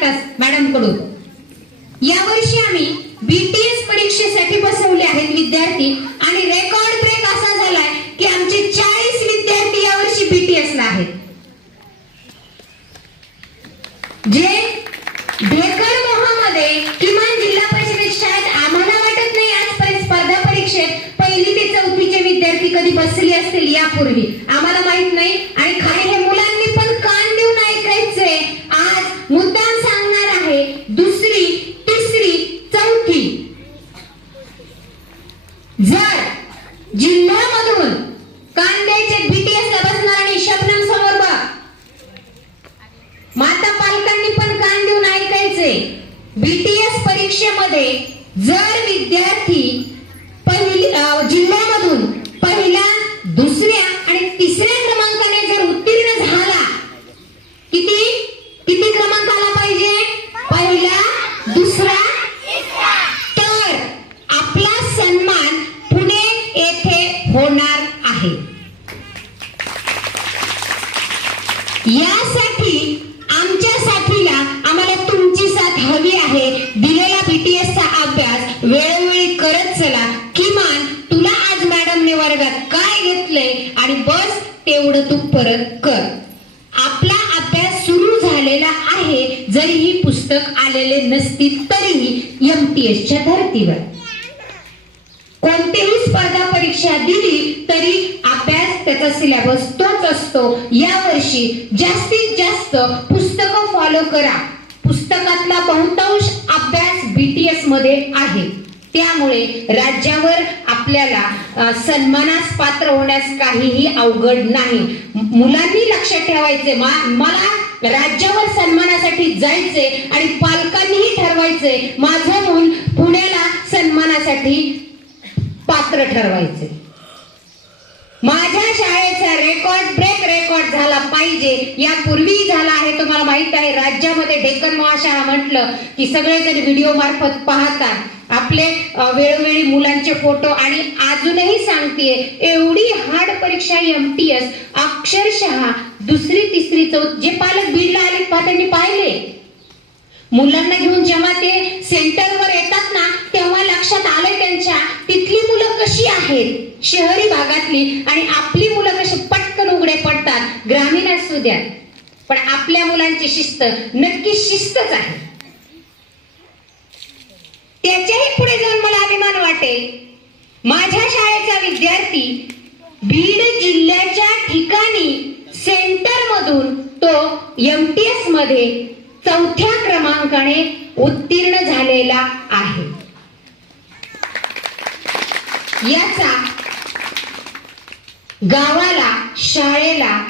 तास मॅडमकडून यावर्षी आम्ही बीटीएस परीक्षेसाठी बसवले आहेत विद्यार्थी आणि रेकॉर्ड ब्रेक असा झालाय की आमचे चाळीस विद्यार्थी यावर्षी बीटीएस ला आहेत. जे ढेकर मोहामध्ये किमान जिल्हा परिषद शाळेत आम्हाला वाटत नाही आजपर्यंत स्पर्धा परीक्षेत पहिली ते चौथीचे विद्यार्थी कधी बसले असतील यापूर्वी. आम्हाला माहीत नाही आणि खरे हे मुलांनी पण कान देऊन ऐकायचंय आज मुद्दाम सांगणार आहे दुसरी तिसरी चौथी जर जिल्ह्यामधून कांद्याचे बीटीएस ला बसणार आणि शबनम समोर बघ माता पालकांनी पण कान देऊन ऐकायचे बीटीएस परीक्षेमध्ये जर विद्यार्थी पहिली जिल्ह्यामधून पहिल्या दुसऱ्या आणि तिसऱ्या क्रमांकाने जर उत्तीर्ण झाला किती? किती क्रमांक आला पाहिजे? पहिला दुसरा? तर आपला सन्मान पुणे येथे होणार आहे. यासाठी चा अभ्यास वेळोवेळी करत चला. किमान तुला आज मॅडमने वर्गात काय घेतलंय? आणि बस तेवढं तू परत कर. आपला अभ्यास सुरू झालेला आहे. जरी ही पुस्तक आलेले नसतील तरीही एमटीएसच्या धर्तीवर. कोणतीही स्पर्धा परीक्षा दिली तरी अभ्यास त्याचा सिलेबस तोच असतो. यावर्षी जास्तीत जास्त पुस्तकं फॉलो करा. पुस्तकातला बहुतांश बीटीएसमध्ये आहे. त्यामुळे राज्यावर आपल्याला सन्मानास पात्र होण्यास काहीही अवघड नाही. मुलांनी लक्षात ठेवायचे मा- मला राज्यावर सन्मानासाठी जायचे आणि पालकांनीही ठरवायचे माझं मुल पुण्याला सन्मानासाठी पात्र ठरवायचे माझ्या शाळेचा रेकॉर्ड ब्रेक रेकॉर्ड झाला पाहिजे. यापूर्वी झाला आहे तुम्हाला माहीत आहे राज्यामध्ये डेक्कन महाशाळा म्हटलं की सगळेजण व्हिडिओ मार्फत पाहतात. आपले वेळोवेळी मुलांचे फोटो आणि अजूनही सांगतेय एवढी हार्ड परीक्षा एम टी एस अक्षरशः दुसरी तिसरी चौथ जे पालक बीडला आले पहा त्यांनी पाहिले. मुलांना घेऊन जेव्हा ते सेंटरवर येतात लक्षात आलंय त्यांच्या तिथली मुलं कशी आहेत? शहरी भागातली आणि आपली मुलं कशी पटकन उघडे पडतात? ग्रामीण असू द्या पण आपल्या मुलांची शिस्त नक्की शिस्तच आहे. त्याच्याही पुढे जाऊन मला अभिमान वाटेल. माझ्या शाळेचा विद्यार्थी बीड जिल्ह्याच्या ठिकाणी सेंटर मधून तो एमटीएसमध्ये चौथ्या क्रमांकाने उत्तीर्ण झालेला आहे. याचा गावाला शाळेला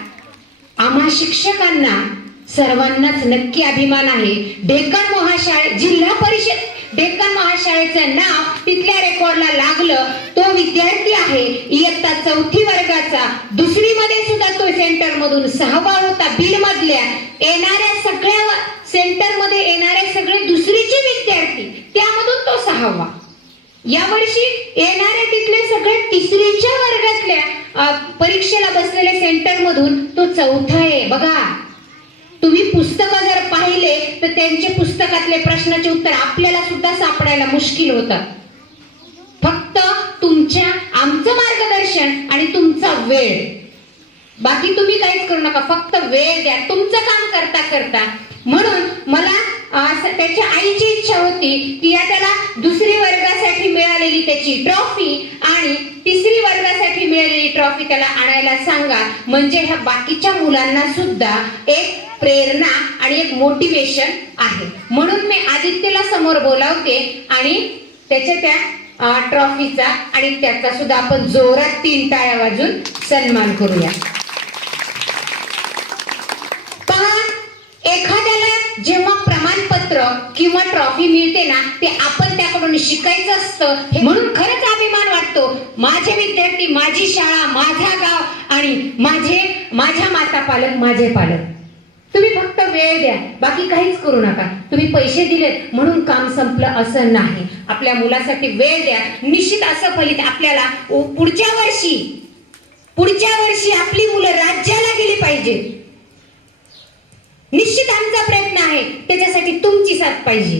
आम्हा शिक्षकांना सर्वांनाच नक्की अभिमान आहे. डेक्कन महाशाळे जिल्हा परिषद डेक्कन महाशाळेचं नाव तिथल्या रेकॉर्डला लागलं. तो विद्यार्थी आहे. इयत्ता चौथी वर्गाचा. दुसरी मध्ये सुद्धा तो सेंटर मधून सहावा होता. बिल मधल्या येणाऱ्या सगळ्या सेंटरमध्ये येणारे सगळे दुसरीचे विद्यार्थी. त्यामधून तो सहावा. यावर्षी येणाऱ्या तिथले सगळ्या तिसरीच्या वर्गातल्या परीक्षेला बसलेल्या सेंटर मधून तो चौथा आहे. बघा तुम्ही पुस्तकं जर पाहिले तर त्यांचे पुस्तकातले प्रश्नाचे उत्तर आपल्याला सुद्धा सापडायला मुश्किल होतं. फक्त तुमच्या आमचं मार्गदर्शन आणि तुमचा वेळ. बाकी तुम्ही काहीच करू नका. फक्त वेळ द्या. तुमचं काम करता करता म्हणून मला तर त्याच्या आईची इच्छा होती की या त्याला दुसरी वर्गासाठी मिळालेली त्याची ट्रॉफी आणि तिसरी वर्गासाठी मिळालेली ट्रॉफी त्याला आणायला सांगा. म्हणजे ह्या बाकीच्या मुलांना सुद्धा एक प्रेरणा आणि एक मोटिवेशन आहे. म्हणून मी आदित्यला समोर बोलावते आणि त्याच्या त्या ट्रॉफीचा आणि त्याचा सुद्धा आपण जोरात तीन टाळ्या वाजून सन्मान करूया. किंवा ट्रॉफी मिळते ना ते आपण त्याकडून शिकायचं असतं हे म्हणून खरंच अभिमान वाटतो. माझे विद्यार्थी माझी शाळा माझा गाव आणि माझे माझ्या माता पालक माझे पालक. तुम्ही फक्त वेळ द्या बाकी काहीच करू नका. तुम्ही पैसे दिलेत म्हणून काम संपलं असं नाही. आपल्या मुलासाठी वेळ द्या. निश्चित असं फलित आपल्याला पुढच्या वर्षी पुढच्या वर्षी आपली मुलं राज्याला गेली पाहिजे निश्चित आमचा प्रयत्न आहे. त्याच्यासाठी तुमची साथ पाहिजे.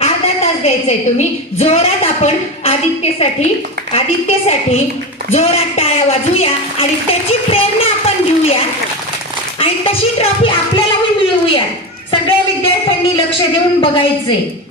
अर्धा तास द्यायचंय तुम्ही. जोरात आपण आदित्यसाठी आदित्यसाठी जोरात टाळ्या वाजूया आणि त्याची प्रेरणा आपण घेऊया. आणि तशी ट्रॉफी आपल्यालाही मिळवूया. सगळ्या विद्यार्थ्यांनी लक्ष देऊन बघायचंय.